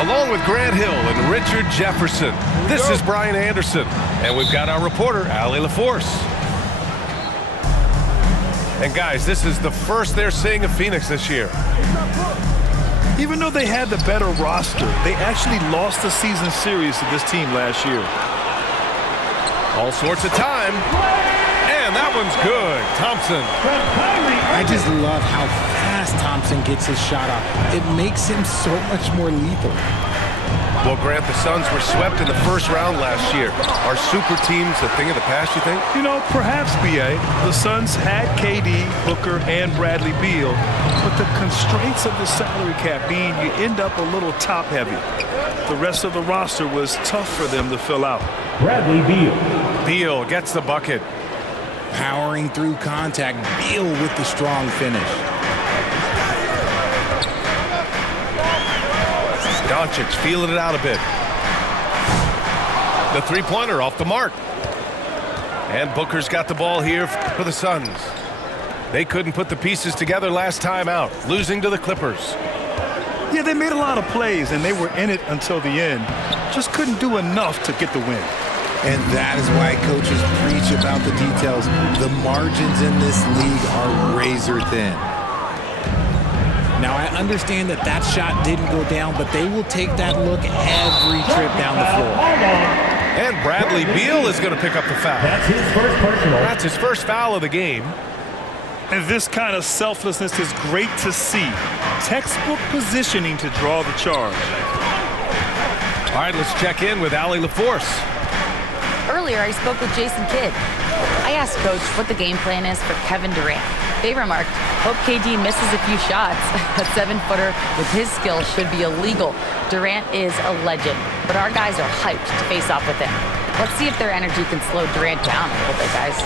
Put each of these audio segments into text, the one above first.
Along with Grant Hill and Richard Jefferson, this is Brian Anderson. And we've got our reporter, Allie LaForce. And guys, this is the first they're seeing of Phoenix this year. Even though they had the better roster, they actually lost the season series to this team last year. All sorts of time. And that one's good. Thompson. I just love how fast Thompson gets his shot off. It makes him so much more lethal. Well, Grant, the Suns were swept in the first round last year. Are super teams a thing of the past, you think? You know, perhaps, B.A. The Suns had KD, Booker, and Bradley Beal, but the constraints of the salary cap mean you end up a little top-heavy. The rest of the roster was tough for them to fill out. Bradley Beal. Beal gets the bucket. Powering through contact, Beal with the strong finish. Doncic feeling it out a bit. The three-pointer off the mark. And Booker's got the ball here for the Suns. They couldn't put the pieces together last time out, losing to the Clippers. Yeah, they made a lot of plays, and they were in it until the end. Just couldn't do enough to get the win. And that is why coaches preach about the details. The margins in this league are razor thin. Now, I understand that that shot didn't go down, but they will take that look every trip down the floor. And Bradley Beal is going to pick up the foul. That's his first personal. That's his first foul of the game. And this kind of selflessness is great to see. Textbook positioning to draw the charge. All right, let's check in with Allie LaForce. Earlier, I spoke with Jason Kidd. I asked Coach what the game plan is for Kevin Durant. They remarked, hope KD misses a few shots. A 7-footer with his skill should be illegal. Durant is a legend, but our guys are hyped to face off with him. Let's see if their energy can slow Durant down a little bit, guys.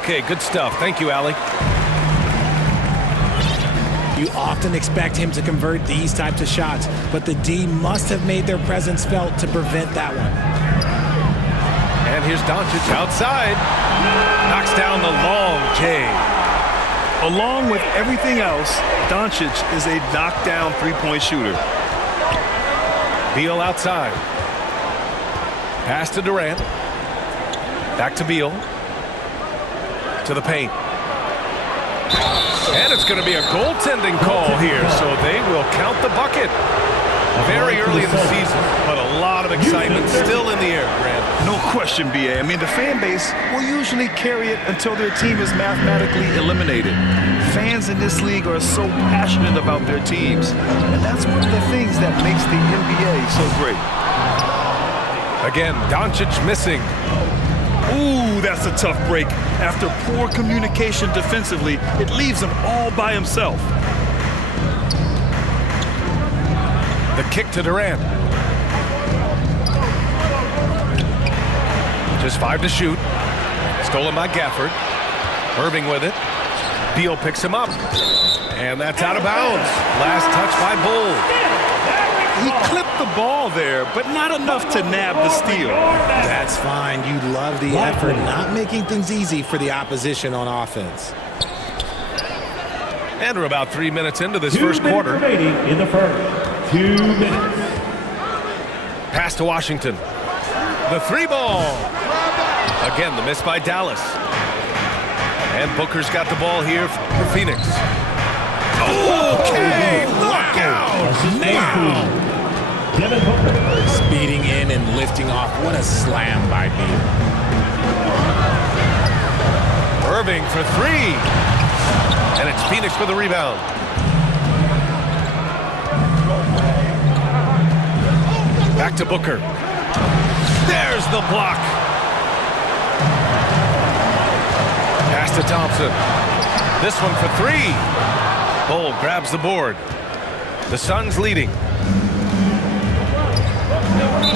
Okay, good stuff. Thank you, Allie. You often expect him to convert these types of shots, but the D must have made their presence felt to prevent that one. And here's Doncic outside. Knocks down the long J. Along with everything else, Doncic is a knockdown three-point shooter. Beal outside. Pass to Durant. Back to Beal. To the paint. And it's going to be a goaltending call here, so they will count the bucket. Very early in the season, but a lot of excitement still in the air, Grant. No question, B.A. I mean, the fan base will usually carry it until their team is mathematically eliminated. Fans in this league are so passionate about their teams, and that's one of the things that makes the NBA so great. Again, Doncic missing. Ooh, that's a tough break. After poor communication defensively, it leaves him all by himself. The kick to Durant. Just 5 to shoot. Stolen by Gafford. Irving with it. Beal picks him up. And that's out of bounds. Last touch by Bull. He clipped the ball there, but not enough to nab the steal. That's fine. You love the effort, not making things easy for the opposition on offense. And we're about 3 minutes into this first quarter. Remaining in the first. 2 minutes. Pass to Washington. The three ball. Again, the miss by Dallas. And Booker's got the ball here for Phoenix. Okay, knockout. Wow. Kevin Booker. Speeding in and lifting off. What a slam by Beal. Irving for 3. And it's Phoenix for the rebound. Back to Booker. There's the block. Pass to Thompson. This one for 3. Bull grabs the board. The Suns leading.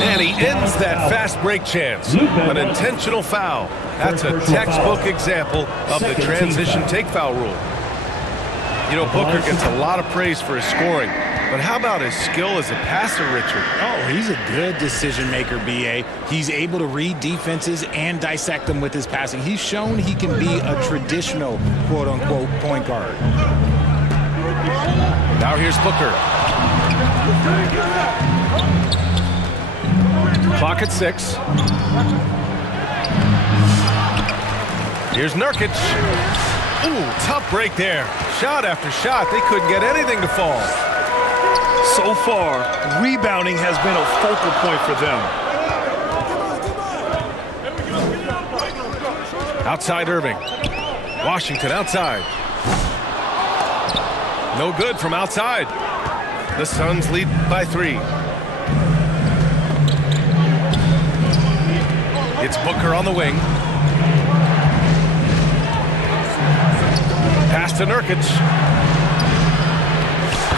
And he ends that fast break chance. An intentional foul. That's a textbook example of the transition take foul rule. You know, Booker gets a lot of praise for his scoring. But how about his skill as a passer, Richard? Oh, he's a good decision maker, B.A. He's able to read defenses and dissect them with his passing. He's shown he can be a traditional, quote-unquote, point guard. Now here's Booker. Clock at 6. Here's Nurkic. Ooh, tough break there. Shot after shot. They couldn't get anything to fall. So far, rebounding has been a focal point for them. Outside Irving. Washington outside. No good from outside. The Suns lead by 3. It's Booker on the wing. Pass to Nurkic.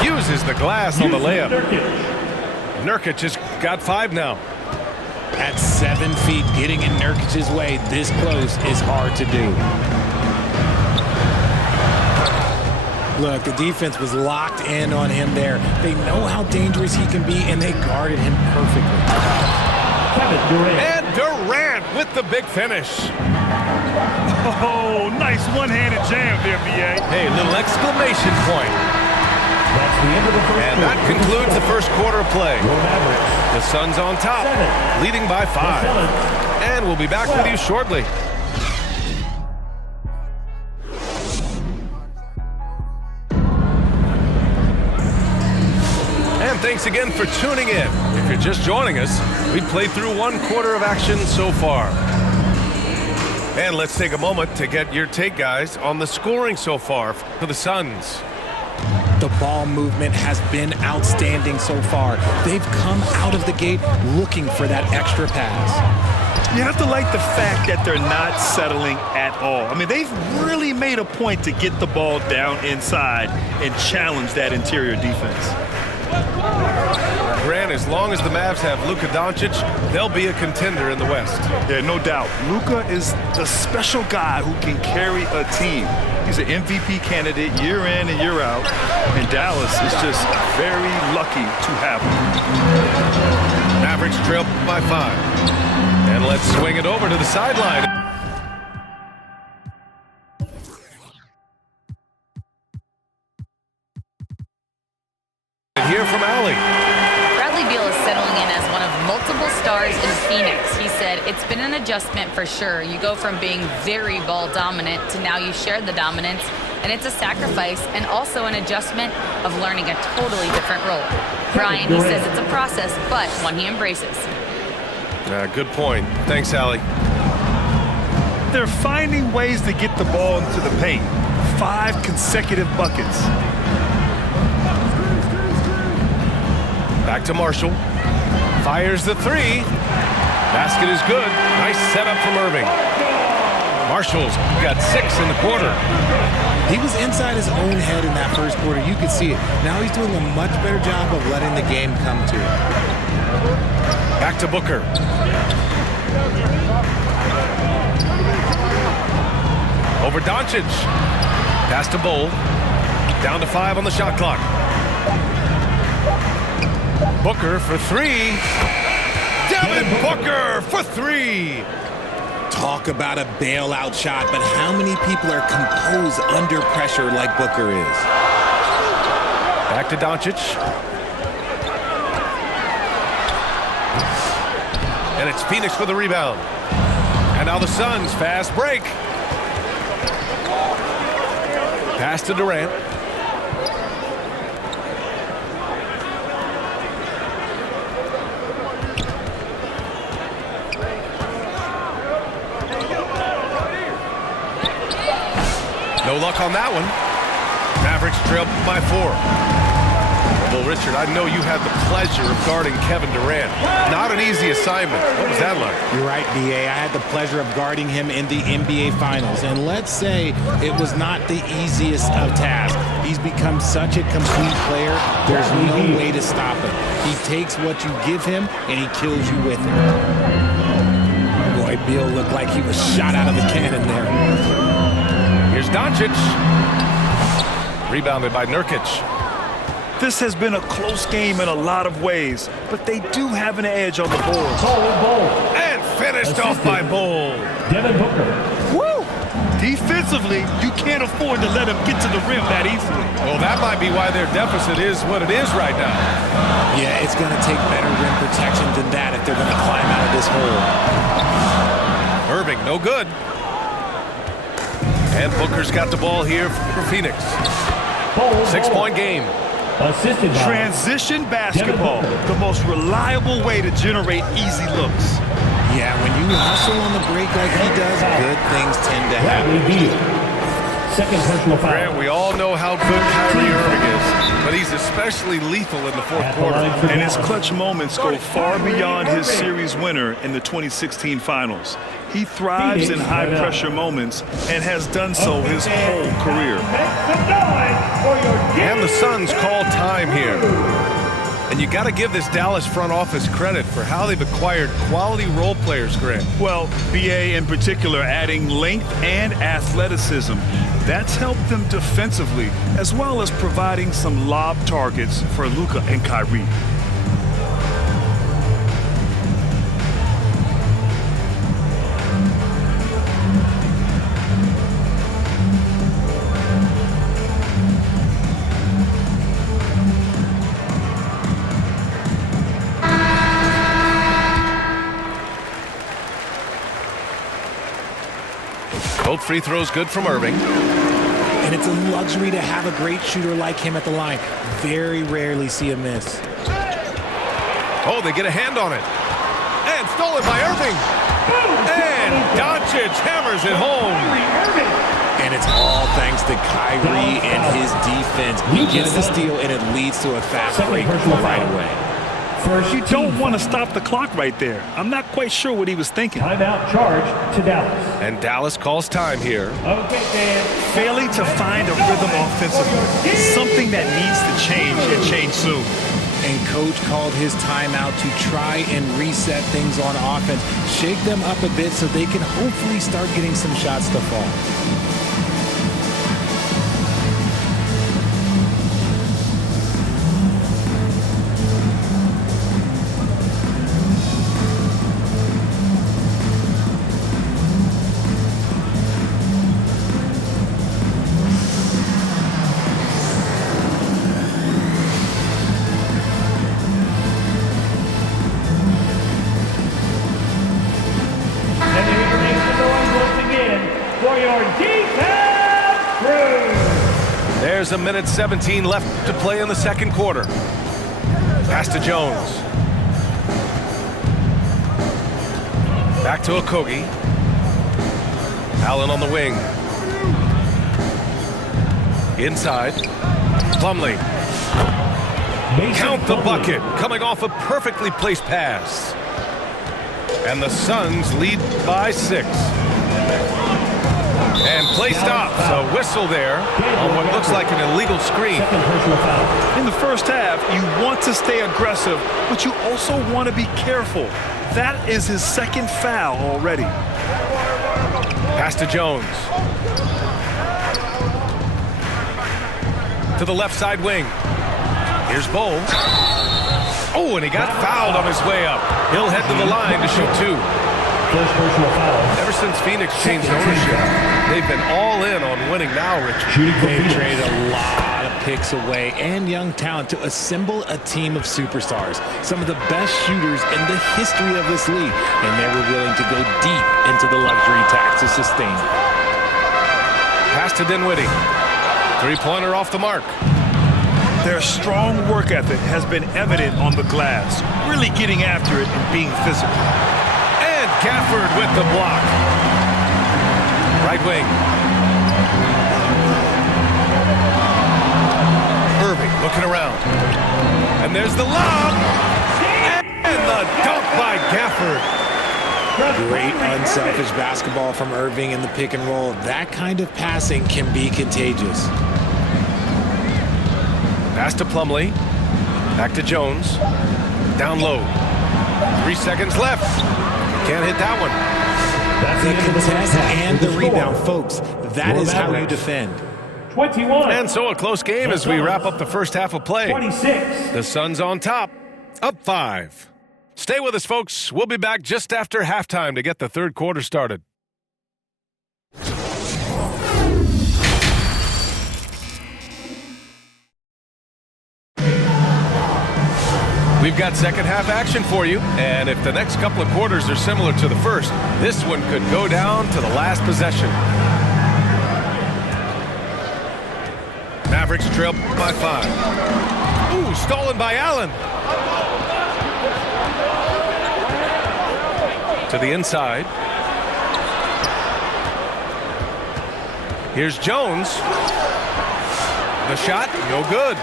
Uses the glass on the layup. Nurkic has got 5 now. At 7 feet, getting in Nurkic's way this close is hard to do. Look, the defense was locked in on him there. They know how dangerous he can be, and they guarded him perfectly. And Durant with the big finish. Oh, nice one-handed jam there, B.A. Hey, little exclamation point. That's the end of the first And quarter. that concludes the first quarter of play. Your Mavericks. The Suns on top, 7. leading by 5. The Suns. And we'll be back with you shortly. And thanks again for tuning in. If you're just joining us, we've played through 1 quarter of action so far. And let's take a moment to get your take, guys, on the scoring so far for the Suns. The ball movement has been outstanding so far. They've come out of the gate looking for that extra pass. You have to like the fact that they're not settling at all. I mean, they've really made a point to get the ball down inside and challenge that interior defense. Grant, as long as the Mavs have Luka Doncic, they'll be a contender in the West. Yeah, no doubt. Luka is the special guy who can carry a team. He's an MVP candidate year in and year out, and Dallas is just very lucky to have him. Mavericks trail by 5. And let's swing it over to the sideline. And hear from Allie. Bradley Beal is settling in as one of multiple stars in Phoenix. He said, it's been an adjustment for sure. You go from being very ball dominant to now you share the dominance, and it's a sacrifice and also an adjustment of learning a totally different role. Brian, he says it's a process, but one he embraces. Good point. Thanks, Allie. They're finding ways to get the ball into the paint. 5 consecutive buckets. Back to Marshall. Fires the 3. Basket is good. Nice setup from Irving. Marshall's got 6 in the quarter. He was inside his own head in that first quarter. You could see it. Now he's doing a much better job of letting the game come to him. Back to Booker. Over Doncic. Pass to Bull. Down to 5 on the shot clock. Booker for 3. Devin Booker for 3. Talk about a bailout shot, but how many people are composed under pressure like Booker is? Back to Doncic. And it's Phoenix for the rebound. And now the Suns, fast break. Pass to Durant. No luck on that one. Mavericks trail by 4. Well, Richard, I know you had the pleasure of guarding Kevin Durant. Not an easy assignment. What was that like? You're right, B.A. I had the pleasure of guarding him in the NBA Finals. And let's say it was not the easiest of tasks. He's become such a complete player, there's no way to stop him. He takes what you give him, and he kills you with it. Boy, Beal looked like he was shot out of a cannon there. Here's Doncic. Rebounded by Nurkic. This has been a close game in a lot of ways, but they do have an edge on the boards. And finished off by Bull. Devin Booker. Woo! Defensively, you can't afford to let him get to the rim that easily. Well, that might be why their deficit is what it is right now. Yeah, it's going to take better rim protection than that if they're going to climb out of this hole. Irving, no good. And Booker's got the ball here for Phoenix. 6-point game. Assisted by Transition basketball, the most reliable way to generate easy looks. Yeah, when you hustle on the break like he does, good things tend to happen. Bradley Beal. Second personal foul. Grant, we all know how good Kyrie Irving is, but he's especially lethal in the fourth quarter. And his clutch moments go far beyond his series winner in the 2016 finals. He thrives in high-pressure moments and has done so his whole career. And the Suns call time here. And you got to give this Dallas front office credit for how they've acquired quality role players, Grant. Well, BA in particular adding length and athleticism. That's helped them defensively, as well as providing some lob targets for Luka and Kyrie. Both free throws good from Irving. And it's a luxury to have a great shooter like him at the line. Very rarely see a miss. Oh, they get a hand on it. And stolen by Irving. And Doncic hammers it home. And it's all thanks to Kyrie and his defense. He gets the steal, and it leads to a fast break right away. You don't want to stop the clock right there. I'm not quite sure what he was thinking. Timeout charge to Dallas. And Dallas calls time here. Okay, fans. Failing to find a rhythm offensively, something that needs to change and change soon. And coach called his timeout to try and reset things on offense, shake them up a bit so they can hopefully start getting some shots to fall. There's a minute 17 left to play in the second quarter. Pass to Jones. Back to Okogie. Allen on the wing. Inside. Plumlee. Count the bucket. Coming off a perfectly placed pass. And the Suns lead by 6. And play stops. A whistle there on what looks like an illegal screen. In the first half, you want to stay aggressive, but you also want to be careful. That is his second foul already. Pass to Jones. To the left side wing. Here's Bowles. Oh, and he got fouled on his way up. He'll head to the line to shoot 2. First personal foul. Ever since Phoenix changed ownership, they've been all in on winning now, Richard. They've traded a lot of picks away and young talent to assemble a team of superstars. Some of the best shooters in the history of this league. And they were willing to go deep into the luxury tax to sustain it. Pass to Dinwiddie. Three-pointer off the mark. Their strong work ethic has been evident on the glass, really getting after it and being physical. And Gafford with the block. Right wing. Irving looking around. And there's the lob. And the dunk by Gafford. Great unselfish basketball from Irving in the pick and roll. That kind of passing can be contagious. Pass to Plumlee. Back to Jones. Down low. 3 seconds left. Can't hit that one. The contest and the rebound, folks. That is how you defend. 21. And so a close game as we wrap up the first half of play. 26. The Suns on top, up 5. Stay with us, folks. We'll be back just after halftime to get the third quarter started. We've got second half action for you, and if the next couple of quarters are similar to the first, this one could go down to the last possession. Mavericks trail by 5. Ooh, stolen by Allen. To the inside. Here's Jones. The shot, no good.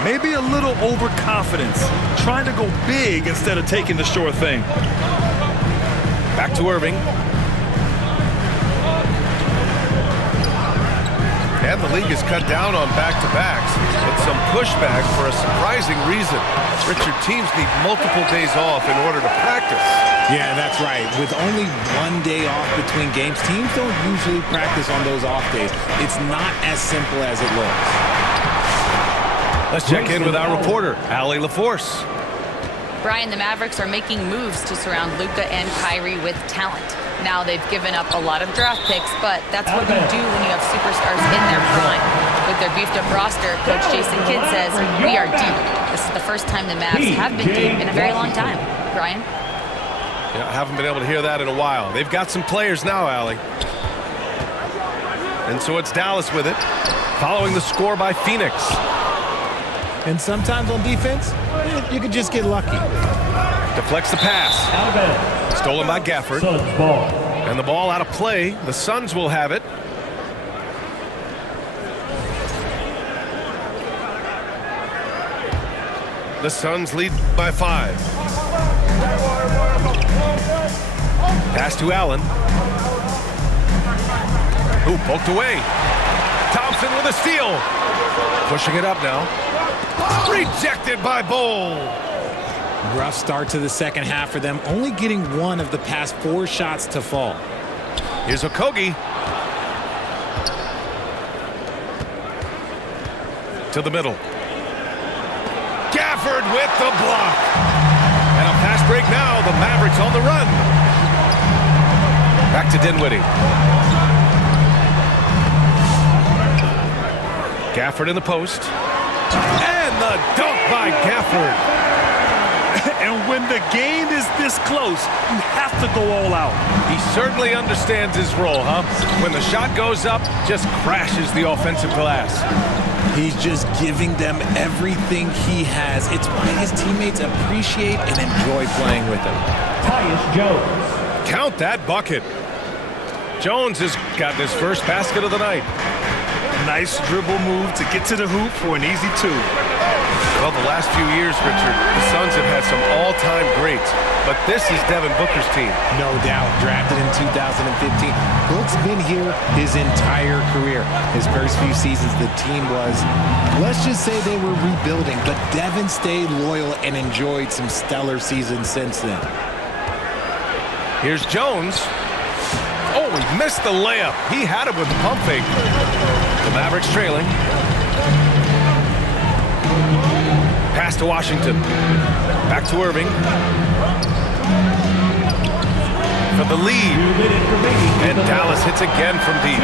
Maybe a little overconfidence, trying to go big instead of taking the sure thing. Back to Irving. And the league has cut down on back-to-backs, but some pushback for a surprising reason. Richard, teams need multiple days off in order to practice. Yeah, that's right. With only 1 day off between games, teams don't usually practice on those off days. It's not as simple as it looks. Let's check in with our reporter, Allie LaForce. Brian, the Mavericks are making moves to surround Luka and Kyrie with talent. Now they've given up a lot of draft picks, but that's what you do when you have superstars in their prime. With their beefed-up roster, Coach Jason Kidd says, we are deep. This is the first time the Mavs have been deep in a very long time. Brian? Yeah, I haven't been able to hear that in a while. They've got some players now, Allie. And so it's Dallas with it, following the score by Phoenix. And sometimes on defense, you could just get lucky. Deflects the pass. Out of bounds. Stolen by Gafford. Suns ball. And the ball out of play. The Suns will have it. The Suns lead by 5. Pass to Allen. Who poked away. Thompson with a steal. Pushing it up now. Rejected by Bowl. Rough start to the second half for them, only getting 1 of the past 4 shots to fall. Here's Okogie. To the middle. Gafford with the block. And a fast break now. The Mavericks on the run. Back to Dinwiddie. Gafford in the post. And the dunk by Gafford. And when the game is this close, you have to go all out. He certainly understands his role, huh? When the shot goes up, just crashes the offensive glass. He's just giving them everything he has. It's why his teammates appreciate and enjoy playing with him. Tyus Jones. Count that bucket. Jones has gotten his first basket of the night. Nice dribble move to get to the hoop for an easy 2. Well, the last few years, Richard, the Suns have had some all-time greats, but this is Devin Booker's team. No doubt, drafted in 2015. Book's been here his entire career. His first few seasons, the team was, let's just say they were rebuilding, but Devin stayed loyal and enjoyed some stellar seasons since then. Here's Jones. Oh, he missed the layup. He had it with the pump fake. The Mavericks trailing. Pass to Washington. Back to Irving. For the lead. And Dallas hits again from deep.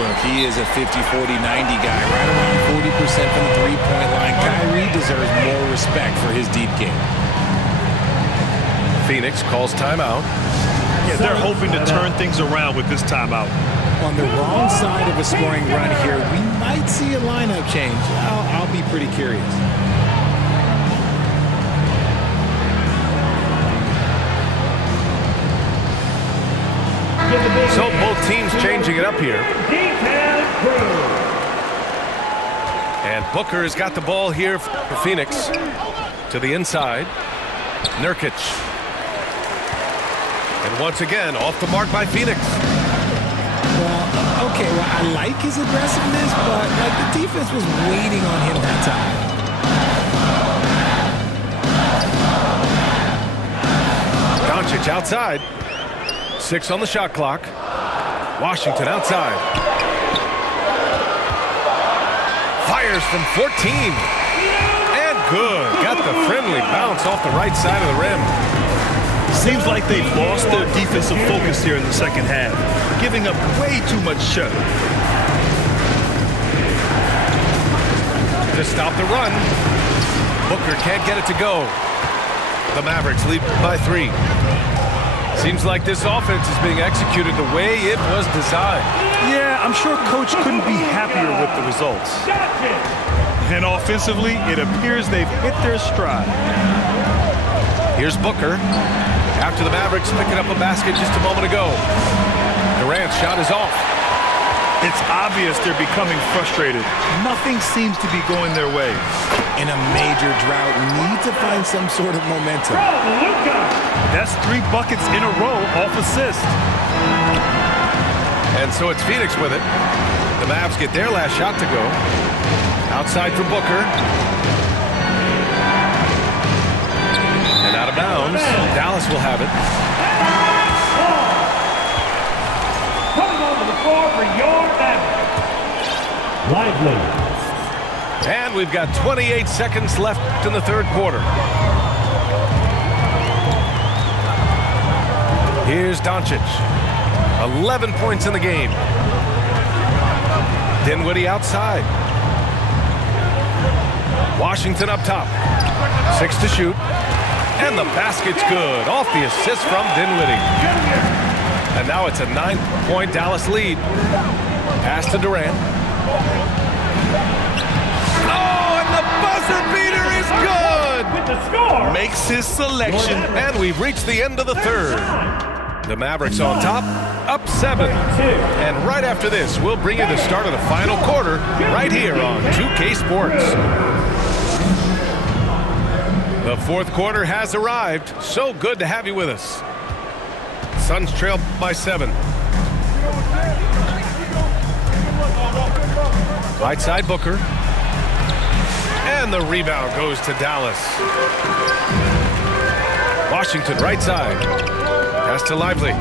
Look, he is a 50-40-90 guy, right around 40% from the three-point line. Kyrie deserves more respect for his deep game. Phoenix calls timeout. Yeah, they're hoping to turn things around with this timeout. On the wrong side of a scoring run here, we might see a lineup change. I'll be pretty curious. So both teams changing it up here. And Booker has got the ball here for Phoenix. To the inside. Nurkic. And once again, off the mark by Phoenix. Well, okay, I like his aggressiveness, but the defense was waiting on him that time. Doncic outside. 6 on the shot clock. Washington outside. Fires from 14. And good. Got the friendly bounce off the right side of the rim. Seems like they've lost their defensive focus here in the second half, giving up way too much shot. To stop the run. Booker can't get it to go. The Mavericks lead by 3. Seems like this offense is being executed the way it was designed. Yeah, I'm sure Coach couldn't be happier with the results. And offensively, it appears they've hit their stride. Here's Booker. After the Mavericks picking up a basket just a moment ago. Durant's shot is off. It's obvious they're becoming frustrated. Nothing seems to be going their way. In a major drought, need to find some sort of momentum. That's 3 buckets in a row off assist. And so it's Phoenix with it. The Mavs get their last shot to go. Outside for Booker. And out of bounds. Dallas will have it. Coming onto the floor for your Mavericks. Lively. And we've got 28 seconds left in the third quarter. Here's Doncic. 11 points in the game. Dinwiddie outside. Washington up top. 6 to shoot. And the basket's good. Off the assist from Dinwiddie. And now it's a 9-point Dallas lead. Pass to Durant. Oh, and the buzzer beater is good! With the score. Makes his selection. And we've reached the end of the third. The Mavericks on top, up 7. And right after this, we'll bring you the start of the final quarter right here on 2K Sports. The fourth quarter has arrived. So good to have you with us. Suns trail by 7. Right side Booker. And the rebound goes to Dallas. Washington right side. Pass to Lively.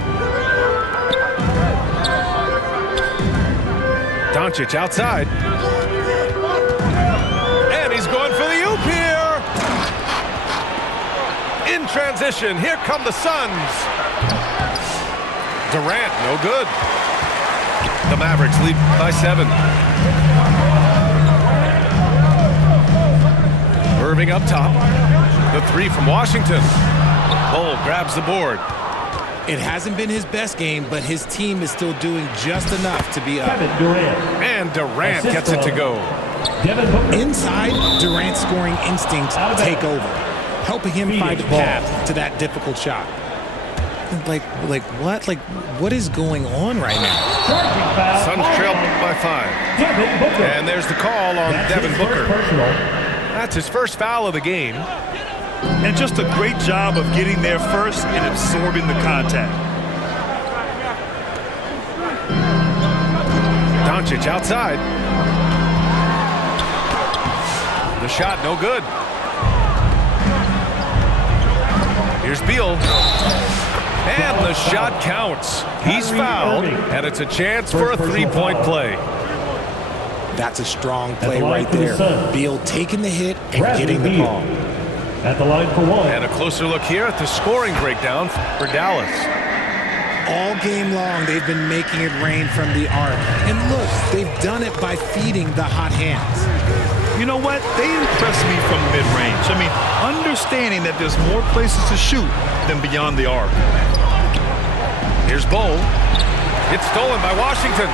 Doncic outside. And he's going for the oop here. In transition, here come the Suns. Durant, no good. The Mavericks lead by 7. Irving up top. The 3 from Washington. Bull grabs the board. It hasn't been his best game, but his team is still doing just enough to be up. Kevin Durant. And Durant gets it to go. Devin Booker. Inside, Durant's scoring instincts take over, helping him find a path to that difficult shot. Like what? Like, what is going on right now? Charging foul. Suns trail by 5. Devin Booker. And there's the call on That's Devin his first Booker. personal. That's his first foul of the game. And just a great job of getting there first and absorbing the contact. Doncic outside. The shot no good. Here's Beal. And the shot counts. He's fouled, and it's a chance for a 3-point play. That's a strong play right there. Beal taking the hit and getting the call. At the line for 1. And a closer look here at the scoring breakdown for Dallas. All game long, they've been making it rain from the arc. And look, they've done it by feeding the hot hands. You know what? They impress me from mid-range. I mean, understanding that there's more places to shoot than beyond the arc. Here's Bull. It's stolen by Washington.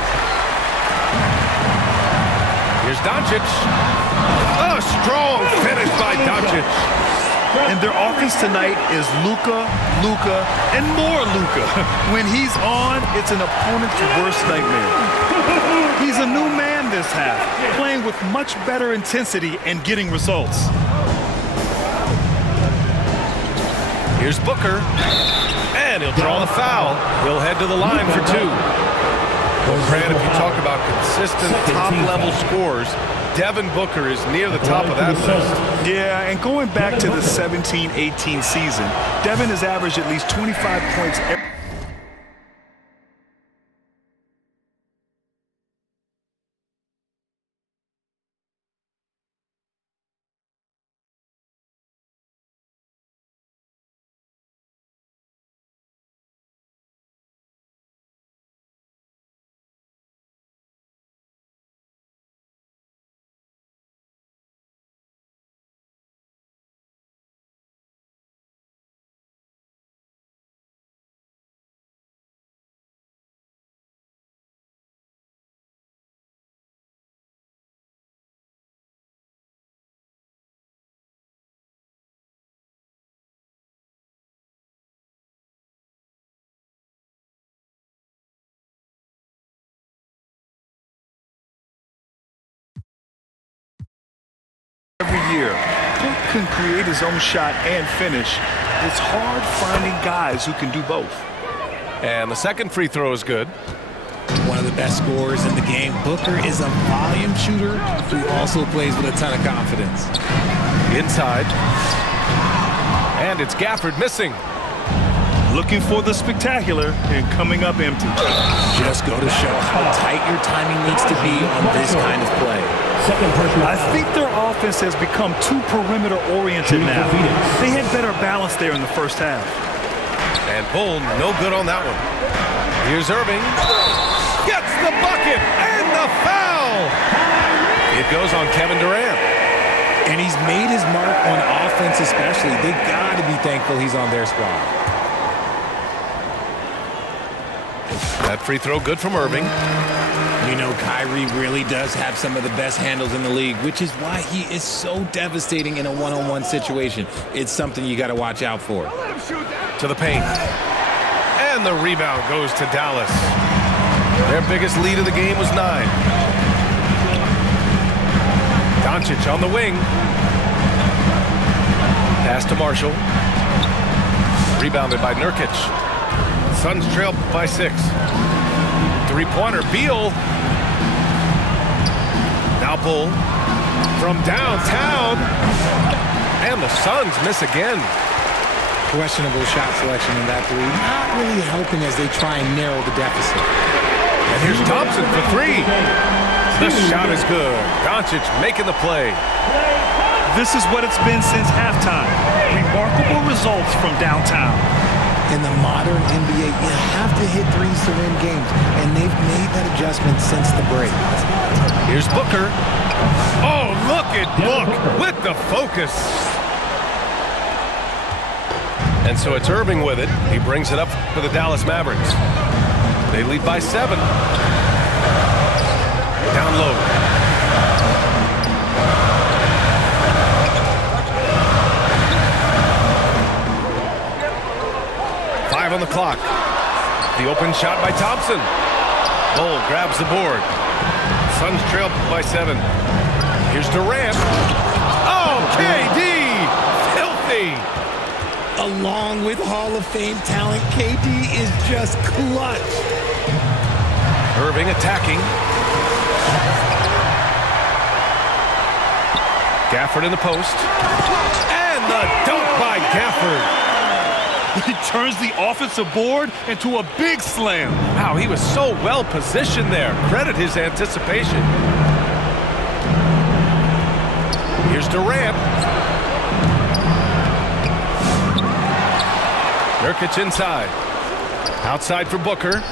Here's Doncic. A strong finish by Doncic. And their offense tonight is Luka, and more Luka. When he's on, it's an opponent's worst nightmare. He's a new man this half, playing with much better intensity and getting results. Here's Booker. And he'll draw the foul. He'll head to the line for 2. Well, Grant, if you talk about consistent top-level scores, Devin Booker is near the top of that list. Yeah, and going back to the 17-18 season, Devin has averaged at least 25 points every here. Book can create his own shot and finish. It's hard finding guys who can do both. And the second free throw is good. One of the best scorers in the game. Booker is a volume shooter who also plays with a ton of confidence. Inside. And it's Gafford missing. Looking for the spectacular and coming up empty. Just go to show how tight your timing needs to be on this kind of play. Second personal I foul. think their offense has become too perimeter-oriented now. They had better balance there in the first half. And Bull, no good on that one. Here's Irving. Gets the bucket and the foul. It goes on Kevin Durant. And he's made his mark on offense especially. They got to be thankful he's on their squad. That free throw good from Irving. You know, Kyrie really does have some of the best handles in the league, which is why he is so devastating in a one-on-one situation. It's something you got to watch out for. To the paint. And the rebound goes to Dallas. Their biggest lead of the game was 9. Doncic on the wing. Pass to Marshall. Rebounded by Nurkic. Suns trail by 6. Three-pointer, Beal. Now Bull from downtown. And the Suns miss again. Questionable shot selection in that three. Not really helping as they try and narrow the deficit. And here's Thompson for 3. The shot is good. Doncic making the play. This is what it's been since halftime. Remarkable results from downtown. In the modern NBA, you have to hit threes to win games, and they've made that adjustment since the break. Here's Booker. Oh, look at Book with the focus. And so it's Irving with it. He brings it up for the Dallas Mavericks. They lead by 7. Down low. On the clock. The open shot by Thompson. Bull grabs the board. Suns trail by 7. Here's Durant. Oh, KD! Filthy! Along with Hall of Fame talent, KD is just clutch. Irving attacking. Gafford in the post. And the dunk by Gafford. He turns the offensive board into a big slam. Wow, he was so well positioned there. Credit his anticipation. Here's Durant. Nurkic inside. Outside for Booker.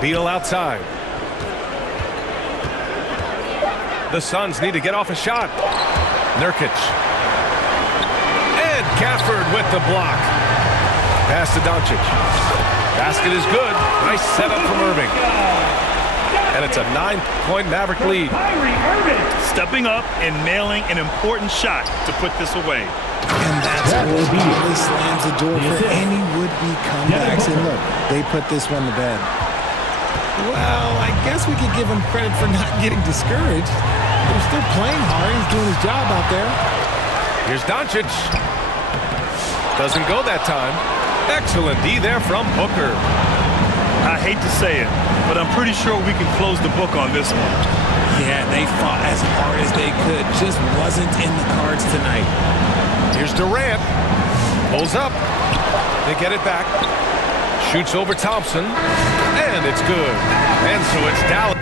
Beal outside. The Suns need to get off a shot. Nurkic. Gafford with the block. Pass to Doncic. Basket is good. Nice setup from Irving. And it's a 9-point Maverick lead. Stepping up and nailing an important shot to put this away. And that's what really slams the door for any would-be comebacks. And look, they put this one to bed. Well, I guess we could give him credit for not getting discouraged. They're still playing hard. He's doing his job out there. Here's Doncic. Doesn't go that time. Excellent D there from Booker. I hate to say it, but I'm pretty sure we can close the book on this one. Yeah, they fought as hard as they could. Just wasn't in the cards tonight. Here's Durant. Pulls up. They get it back. Shoots over Thompson. And it's good. And so it's Dallas.